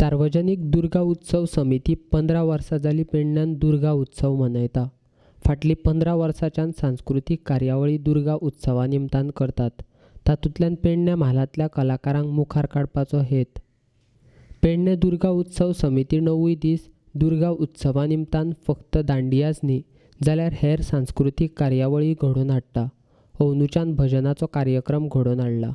सार्वजनिक दुर्गा उत्सव समिती 15 वर्सां जाली पेडण्यान दुर्गा उत्सव मनयता. फाटली 15 वर्सांच्यान सांस्कृतीक कार्यावळी दुर्गा उत्सवा निमतान करतात. तातूंतल्यान पेडण्या म्हालांतल्या कलाकारांक मुखार काडपाचो हेत. पेडणे दुर्गा उत्सव समिती 9 दीस दुर्गा उत्सवा निमतान फक्त दांडियाच न्ही जाल्यार हेर सांस्कृतीक कार्यावळी घडोवन हाडटा. अंदूच्यान भजनाचो कार्यक्रम घडोवन हाडला.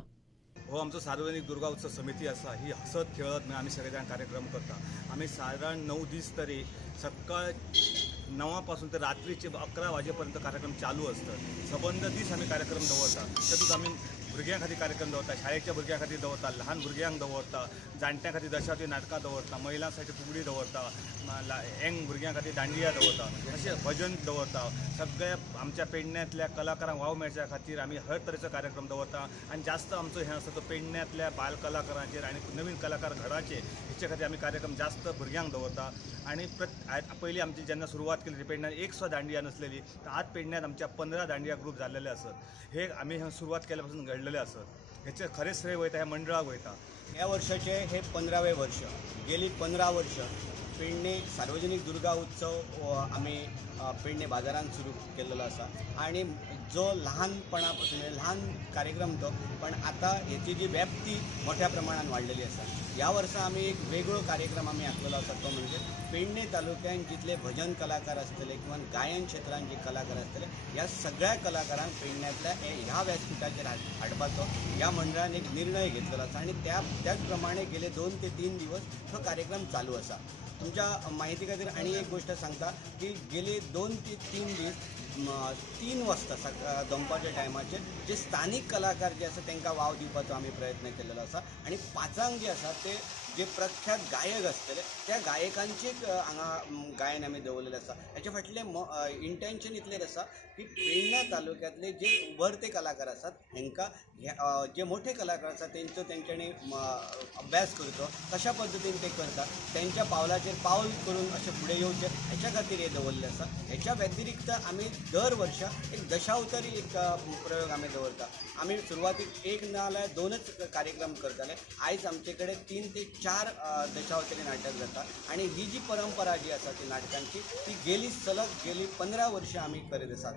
हो आमचो सार्वजनिक दुर्गा उत्सव समिती आसा ही हसत खेळत आमी सगळे जाण कार्यक्रम करता. आमी साधारण 9 दीस तरी सकाळ 9 पासून ते रात्रीचे 11 वाजेपर्यंत कार्यक्रम चालू असतात. सबंद दीस आमी कार्यक्रम दवरता. तातूंत आमी भुरग्यां खातीर कार्यक्रम दवरता, शाळेच्या भुरग्यां खातीर दवरता, ल्हान भुरग्यांक दवरता, जाणट्यां खातीर दशावती नाटकां दवरता, महिलांसाठी फुगडी दवरता, यंग भुरग्यां खातीर दांडिया दवरता, अशें भजन दवरता. सगळ्या आमच्या पेडण्यांतल्या कलाकारांक वाव मेळच्या खातीर आमी हर तरेचो कार्यक्रम दवरता. आनी जास्त आमचो हें आसा तो पेडण्यांतल्या बाल कलाकारांचेर आनी नवीन कलाकार घडाचे हेचे खातीर आमी कार्यक्रम जास्त भुरग्यांक दवरता. आनी पयलीं आमची जेन्ना सुरवात केली पेडण्यात एक सुद्दां दांडिया नसलेली, तर आज पेडण्यात आमच्या 15 दांडिया ग्रूप जाल्लेले आसात. हे आमी सुरवात केल्या पासून घडलेले आसात. हेचे खरें श्रेय वयता ह्या मंडळाक वयता. ह्या वर्षाचे हे 15वें वर्ष. गेली 15 वर्ष पेडणे सार्वजनिक दुर्गा उत्सव आमी पेडणे बाजारांत सुरू केल्लो आसा. आणि जो ल्हानपणापासून ल्हान कार्यक्रम तो, पण आता हेची जी व्याप्ती मोठ्या प्रमाणात वाडलेली आसा. ह्या वर्सा आमी एक वेगळो कार्यक्रम आमी आंखलेलो आसा, तो म्हणजे पेडणे तालुक्यात जितले भजन कलाकार आसतले किंवा गायन क्षेत्रांत जे कलाकार आसतले, ह्या सगळ्या कलाकारांक पेडण्यातल्या ह्या व्यासपीठाचेर हाडपाचो ह्या मंडळान एक निर्णय घेतलेलो आसा. आणि त्याच प्रमाणे गेले 2 ते 3 दिवस तो कार्यक्रम चालू आसा. तुमच्या माहिती खातीर आनी एक गोष्ट सांगता की गेले 2 ते 3 दीस 3 वाजता दनपारच्या टायमाचेर जे स्थानीक कलाकार जे आसा तांकां वाव दिवपाचो आमी प्रयत्न केलेलो आसा. आणि 5 जे आसा ते जे प्रख्यात गायक आसतले त्या गायकांचे हांगा गायन आमी दवरलेलें आसा. हेचे फाटलें इंटेन्शन इतलें आसा की पेडण्या तालुक्यांतले जे उभरते कलाकार आसात हांकां जे मोठे कलाकार आसात तेंच्यांनी अभ्यास करचो, कशा पद्दतीन ते करतात, त्यांच्या पावलाचेर पावल करून अशें फुडें येवचें हेच्या खातीर हे दवरलें आसा. हेच्या व्यतिरिक्त आमी दर वर्सा एक दशावतारी एक प्रयोग आमी दवरता. आमी सुरवातीक 1 नाल्यार 2च कार्यक्रम करताले. आयज आमचे कडेन 3 ते 4 दशावतारी नाटक जाता. आणि ही जी परंपरा जी आसा ती नाटकांची ती गेली 15 वर्सां आमी करीत आसात.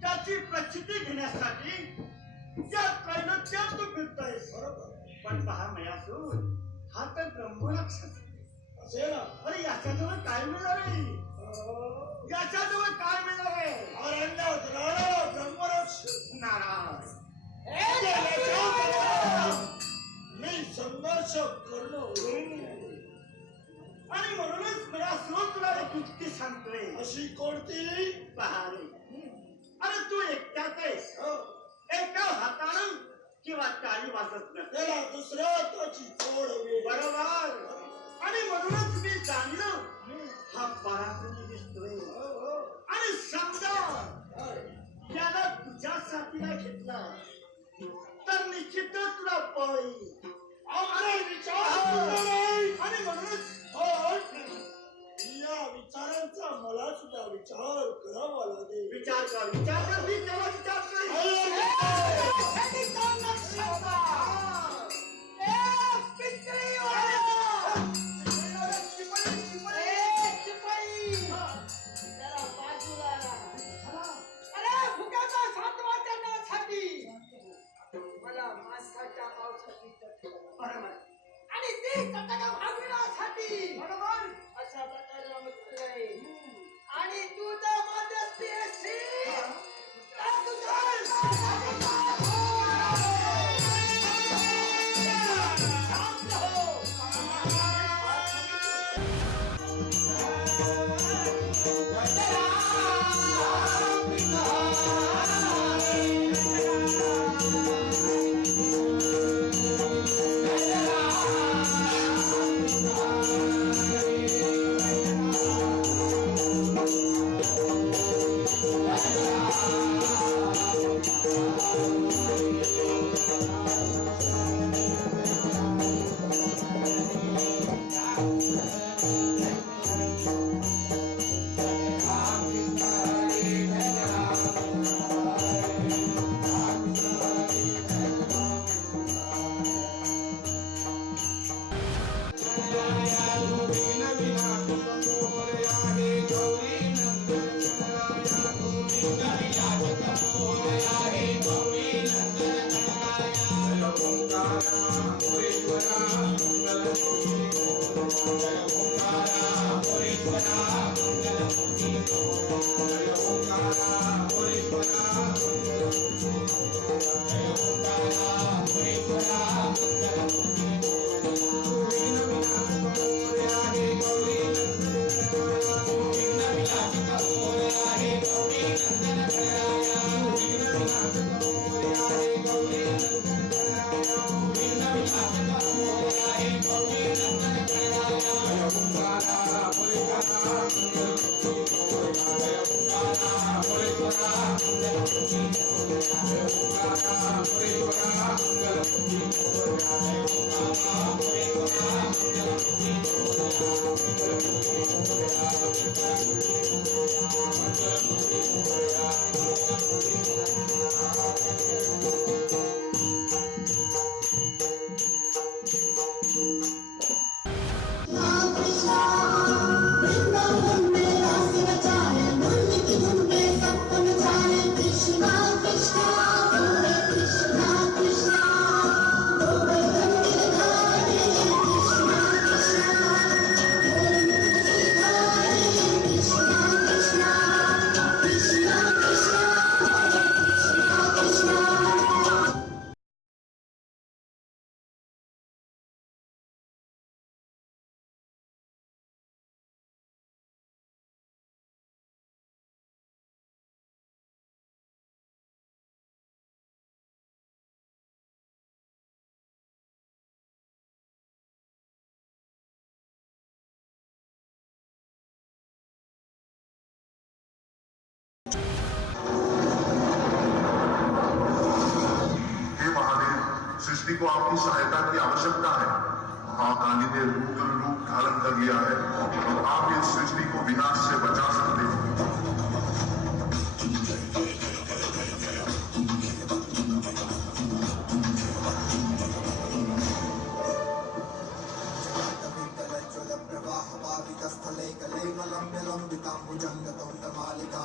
त्याची प्रचिती घेण्यासाठी त्या त्रैलोक्यात तू फिरतोयस. पण पहा मयासूर, हा तर ब्रह्मराक्षस असेल. अरे याच्याजवळ काय मिळाले? याच्याजवळ काय मिळाले? अरण्यात राहणारा ब्रह्मराक्षस नाराज. मी संघर्ष करलो आणि म्हणूनच मयासूर तुला एक युक्ती सांगतोय. अशी कोणती? पहा रे, अरे तू एकटाच आहेस. एका हातानं किंवा टाळी वाजत नसते, दुसऱ्या हाताची जोड बरोबर. आणि म्हणूनच मी जाणलं हा पराक्रमी दिसतोय. आणि समजा याला तुझ्या साथीला घेतला तर निश्चितच तुला पळी. आणि म्हणूनच या विचाराने त्याचा मला सुद्धा विचार करावा लागेल. विचार कर मी तेव्हा विचार मला माणसाच्या पावसाची बरोबर आणि ती कटका भागविण्यासाठी बरोबर अशा प्रकारे आम्ही केलंय. आणि तू जर मध्यस्थी असशील तर तुझं शांत हो. सृष्टि को आपकी सहायता की आवश्यकता है. महाकाली ने रुद्र रूप धारण कर लिया है और आप इस सृष्टि को विनाश से बचा सकते हैं. स्थले कले लंबितांबुजंग तौंड मालिका